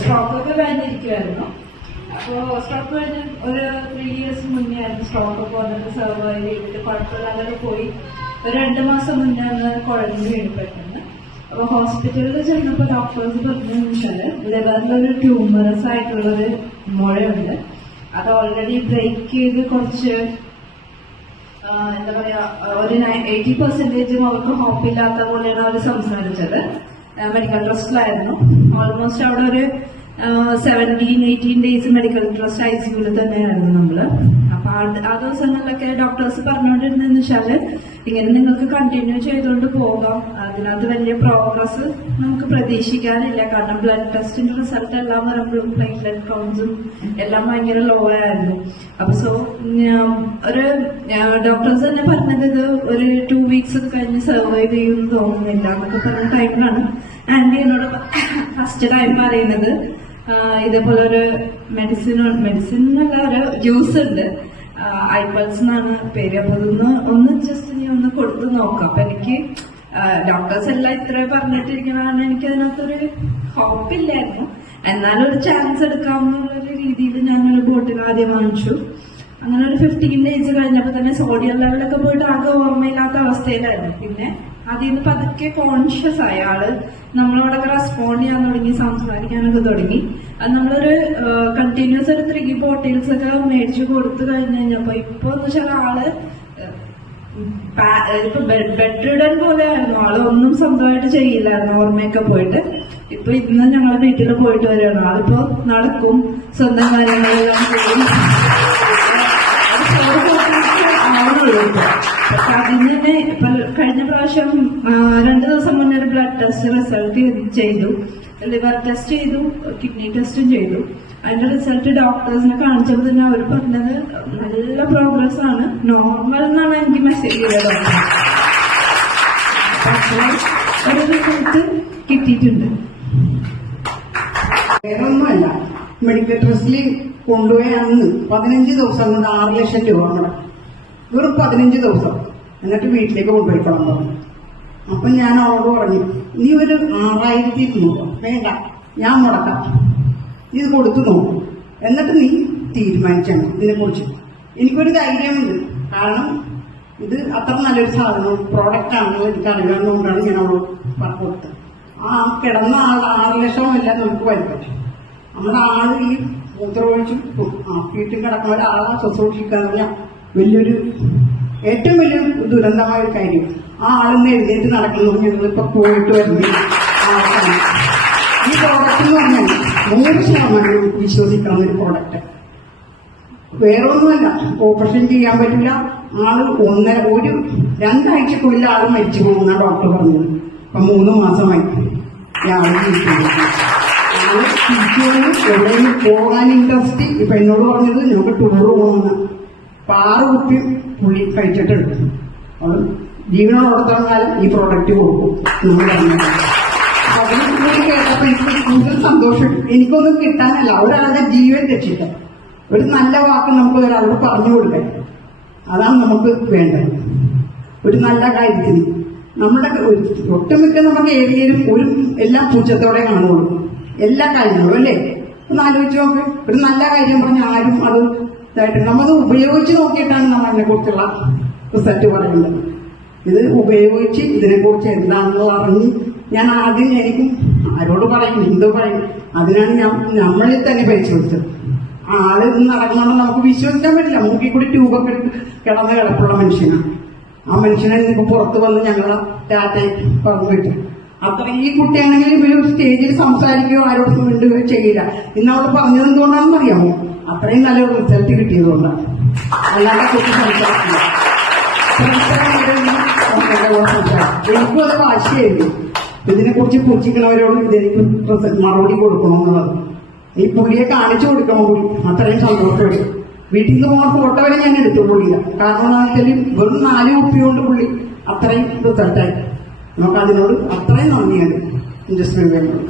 Stroke ഒക്കെ കഴിഞ്ഞിരിക്കുമായിരുന്നു അപ്പോൾ stroke കഴിഞ്ഞ് ഒരു ത്രീ ഇയേഴ്സ് മുന്നേ ആയിരുന്നു സ്ട്രോക്ക് ഒക്കെ വന്നിട്ട് സർവൈവ് ചെയ്തിട്ട് കുഴപ്പമില്ലാതെ പോയി. ഒരു രണ്ട് മാസം മുന്നേ ഒന്ന് കുഴഞ്ഞു വീണ് പെട്ടെന്ന് അപ്പോൾ ഹോസ്പിറ്റലിൽ ചെന്നപ്പോൾ ഡോക്ടേഴ്സ് പറഞ്ഞു വെച്ചാൽ ലിവറിലൊരു ട്യൂമറസ് ആയിട്ടുള്ളൊരു മുഴയുണ്ട്. അത് ഓൾറെഡി ബ്രേക്ക് ചെയ്ത് കുറച്ച് എന്താ പറയാ ഒരു എയ്റ്റി പെർസെന്റേജും അവർക്ക് ഹോപ്പില്ലാത്ത പോലെയാണ് അവർ സംസാരിച്ചത്. മെഡിക്കൽ ട്രസ്റ്റിലായിരുന്നു ഓൾമോസ്റ്റ് അവിടെ ഒരു seventeen eighteen days medical trust I സിയുയിൽ തന്നെയായിരുന്നു നമ്മൾ അപ്പൊ ആ- ദിവസങ്ങളിലൊക്കെ ഡോക്ടേഴ്സ് പറഞ്ഞുകൊണ്ടിരുന്നെന്ന് വെച്ചാൽ ഇങ്ങനെ നിങ്ങൾക്ക് കണ്ടിന്യൂ ചെയ്തുകൊണ്ട് പോകാം. അതിനകത്ത് വലിയ പ്രോഗ്രസ് നമുക്ക് പ്രതീക്ഷിക്കാനില്ല. കാരണം ബ്ലഡ് ടെസ്റ്റിന്റെ റിസൾട്ട് എല്ലാം വരുമ്പോഴും പ്ലേറ്റ്ലെറ്റ് കൗണ്ട്സും എല്ലാം ഭയങ്കര ലോ ആയിരുന്നു. അപ്പൊ സോ ഒരു ഡോക്ടേഴ്സ് തന്നെ പറഞ്ഞത് ഇത് ഒരു ടു വീക്സ് കഴിഞ്ഞ് സർവൈവ് ചെയ്യുമെന്ന് തോന്നുന്നില്ല എന്നൊക്കെ പറഞ്ഞ ടൈമിലാണ് ആന്റി എന്നോട് ഫസ്റ്റ് ടൈം പറയുന്നത്. ഇതേപോലെ ഒരു മെഡിസിൻ മെഡിസിൻ ഒരു ജ്യൂസ് ഉണ്ട്. ഐപ്പൾസ് എന്നാണ് പേര്. അപ്പൊ അതൊന്ന് ഒന്ന് ജസ്റ്റ് നീ ഒന്ന് കൊടുത്തു നോക്കാം. അപ്പൊ എനിക്ക് ഡോക്ടേഴ്സ് എല്ലാം ഇത്ര പറഞ്ഞിട്ടിരിക്കണതാണ്. എനിക്ക് അതിനകത്തൊരു ഹോപ്പില്ലായിരുന്നു എന്നാലും ഒരു ചാൻസ് എടുക്കാമെന്നുള്ള രീതിയിൽ ഞാനൊരു ബോട്ടിൽ ആദ്യം വാങ്ങിച്ചു. അങ്ങനെ ഒരു ഫിഫ്റ്റീൻ ഡേയ്സ് കഴിഞ്ഞപ്പോൾ തന്നെ സോഡിയം ലെവലൊക്കെ പോയിട്ട് ആകെ ഓർമ്മയില്ലാത്ത അവസ്ഥയിലായിരുന്നു. പിന്നെ അതിൽ നിന്ന് പതുക്കെ കോൺഷ്യസ് ആയ. ആൾ നമ്മളോടൊക്കെ റെസ്പോണ്ട് ചെയ്യാൻ തുടങ്ങി സംസാരിക്കാനൊക്കെ തുടങ്ങി. അത് നമ്മളൊരു കണ്ടിന്യൂസ് ഒരു ത്രീ ബോട്ടിൽസ് ഒക്കെ മേടിച്ചു കൊടുത്തു കഴിഞ്ഞു കഴിഞ്ഞപ്പോ ഇപ്പൊ എന്ന് വെച്ചാൽ ആൾ ഇപ്പൊ പോലെ ആയിരുന്നു ആൾ ഒന്നും സ്വന്തമായിട്ട് ചെയ്യില്ലായിരുന്നു ഓർമ്മയൊക്കെ പോയിട്ട്. ഇപ്പൊ ഇന്ന് ഞങ്ങളെ വീട്ടിൽ പോയിട്ട് വരികയാണ്. ആളിപ്പോ നടക്കും. സ്വന്തം കാര്യങ്ങളെല്ലാം പ്രാവശ്യം രണ്ടു ദിവസം മുന്നേ ഒരു ബ്ലഡ് ടെസ്റ്റ് റിസൾട്ട് ചെയ്തു. ലിവർ ടെസ്റ്റ് ചെയ്തു കിഡ്നി ടെസ്റ്റും ചെയ്തു. അതിന്റെ റിസൾട്ട് ഡോക്ടേഴ്സിനെ കാണിച്ചപ്പോൾ തന്നെ അവർ പറഞ്ഞത് നല്ല പ്രോഗ്രസ് ആണ്. നോർമൽ എന്നാണ് എനിക്ക് മെസ്സേജ് ചെയ്തത്. ഒരു റിസൾട്ട് കിട്ടിയിട്ടുണ്ട്. വേറൊന്നുമല്ല. മെഡിക്കൽ ട്രസ്റ്റിൽ കൊണ്ടുപോയി അന്ന് പതിനഞ്ച് ദിവസം കൊണ്ട് ആറ് ലക്ഷം രൂപ വെറും പതിനഞ്ച് ദിവസം. എന്നിട്ട് വീട്ടിലേക്ക് കൊണ്ടുപോയിക്കോളാൻ പറഞ്ഞു അപ്പൊ ഞാൻ അവളോട് പറഞ്ഞു നീ ഒരു ആറായിരത്തി ഇരുന്നൂറ് വേണ്ട ഞാൻ മുടക്കാം. നീ ഇത് കൊടുത്തു നോക്കും. എന്നിട്ട് നീ തീരുമാനിക്കണം ഇതിനെക്കുറിച്ച്. എനിക്കൊരു ധൈര്യമുണ്ട് കാരണം ഇത് അത്ര നല്ലൊരു സാധനം പ്രോഡക്റ്റ് ആണെന്ന് എനിക്ക് അറിയാവുന്നതുകൊണ്ടാണ് ഞാൻ അവളോട് പറഞ്ഞു കൊടുത്തത്. ആ കിടന്ന ആൾ ആറ് ലക്ഷമല്ല നമുക്ക് വരുന്നത് നമ്മുടെ ആൾ ഈ മൂത്രമൊഴിച്ചും വീട്ടിൽ കിടക്കുന്ന ഒരാളെ ശുശ്രൂഷിക്കാൻ പറഞ്ഞാൽ വലിയൊരു ഏറ്റവും വലിയ ദുരന്തമായ ഒരു കാര്യം. ആ ആളിന്ന് എഴുന്നേറ്റ് നടക്കുന്നു ഞങ്ങളിപ്പോ പോയിട്ട് വരുന്നു ഈ പ്രോഡക്റ്റ് എന്ന് പറഞ്ഞാൽ നൂറ് ശതമാനം നമുക്ക് വിശ്വസിക്കാവുന്ന ഒരു പ്രോഡക്റ്റ് വേറെ ഒന്നുമല്ല ഓപ്പറേഷൻ ചെയ്യാൻ പറ്റില്ല. ആൾ ഒന്നര ഒരു രണ്ടാഴ്ചക്കുള്ളിൽ ആൾ മരിച്ചു പോകുന്ന ഡോക്ടർ പറഞ്ഞത്. അപ്പൊ മൂന്ന് മാസമായി ആൾ തിരിച്ചു പോകാൻ ഇൻട്രസ്റ്റ് ഇപ്പൊ എന്നോട് പറഞ്ഞത് നമുക്ക് ടൂർ പോകണമെന്ന്. ആറ് കുപ്പി പുള്ളി അത് ജീവനോടത്തോളം കാലം ഈ പ്രോഡക്റ്റ് കൊടുക്കും. കേട്ടപ്പോ സന്തോഷം. എനിക്കൊന്നും കിട്ടാനല്ല. ഒരാളുടെ ജീവൻ രക്ഷിക്കാം ഒരു നല്ല വാക്ക് നമുക്ക് ഒരാളോട് പറഞ്ഞു കൊടുക്കാൻ. അതാണ് നമുക്ക് വേണ്ടത്. ഒരു നല്ല കാര്യത്തിന്. നമ്മുടെ ഒട്ടുമിക്ക നമുക്ക് ഏരിയയിലും ഒരു എല്ലാം പൂച്ചത്തോടെ കാണുള്ളൂ. എല്ലാ കാര്യങ്ങളും അല്ലേ? ഒന്ന് ആലോചിച്ച് നോക്ക്. ഒരു നല്ല കാര്യം പറഞ്ഞ ആരും അത് ഇതായിട്ട് നമ്മത് ഉപയോഗിച്ച് നോക്കിയിട്ടാണ് നമ്മൾ അതിനെ കുറിച്ചുള്ള റിസൾട്ട് പറയുന്നത്. ഇത് ഉപയോഗിച്ച് ഇതിനെക്കുറിച്ച് എന്താണെന്ന് അറിഞ്ഞ് ഞാൻ ആദ്യം എനിക്കും ആരോട് പറയും എന്തോ പറയും. അതിനാണ് ഞാൻ നമ്മളിൽ തന്നെ പരിശോധിച്ചത്. ആൾ നടക്കണമെന്ന് നമുക്ക് വിശ്വസിക്കാൻ പറ്റില്ല. മൂക്കി കൂടി ട്യൂബൊക്കെ കിടന്ന് കിടപ്പുള്ള മനുഷ്യനാണ്. ആ മനുഷ്യനെ പുറത്ത് വന്ന് ഞങ്ങളെ ഡാറ്റ പറഞ്ഞു വിട്ടു. അത്ര ഈ കുട്ടിയാണെങ്കിൽ ഇവർ സ്റ്റേജിൽ സംസാരിക്കുകയോ ആരോടും മിണ്ടുകയോ ചെയ്യില്ല. ഇന്ന് അവൾ പറഞ്ഞത് എന്തുകൊണ്ടാണെന്ന് അറിയാമോ? അത്രയും നല്ല റിസൾട്ട് കിട്ടിയതുകൊണ്ടാണ് അല്ലാതെ കുട്ടി സംസാരിക്കില്ല. എനിക്കും അത് വാശിയായിരുന്നു. ഇതിനെ കുറിച്ച് പൂച്ചിക്കണവരോട് ഇതെനിക്ക് മറുപടി കൊടുക്കണമെന്നുള്ളത് ഈ പുള്ളിയെ കാണിച്ചു കൊടുക്കണം പുള്ളി അത്രയും സന്തോഷമുണ്ട് വീട്ടിൽ നിന്ന് പോകുന്ന ഫോട്ടോ വരെ ഞാൻ എടുത്തു പുള്ളിയില്ല കാരണം എന്താ വെച്ചാൽ വെറും നാല് കുപ്പി കൊണ്ട് പുള്ളി അത്രയും റിസൾട്ടായി നമുക്ക് അതിനോട് അത്രയും നന്ദിയാണ് ഇൻഡസ്ട്രി വേണ്ടത്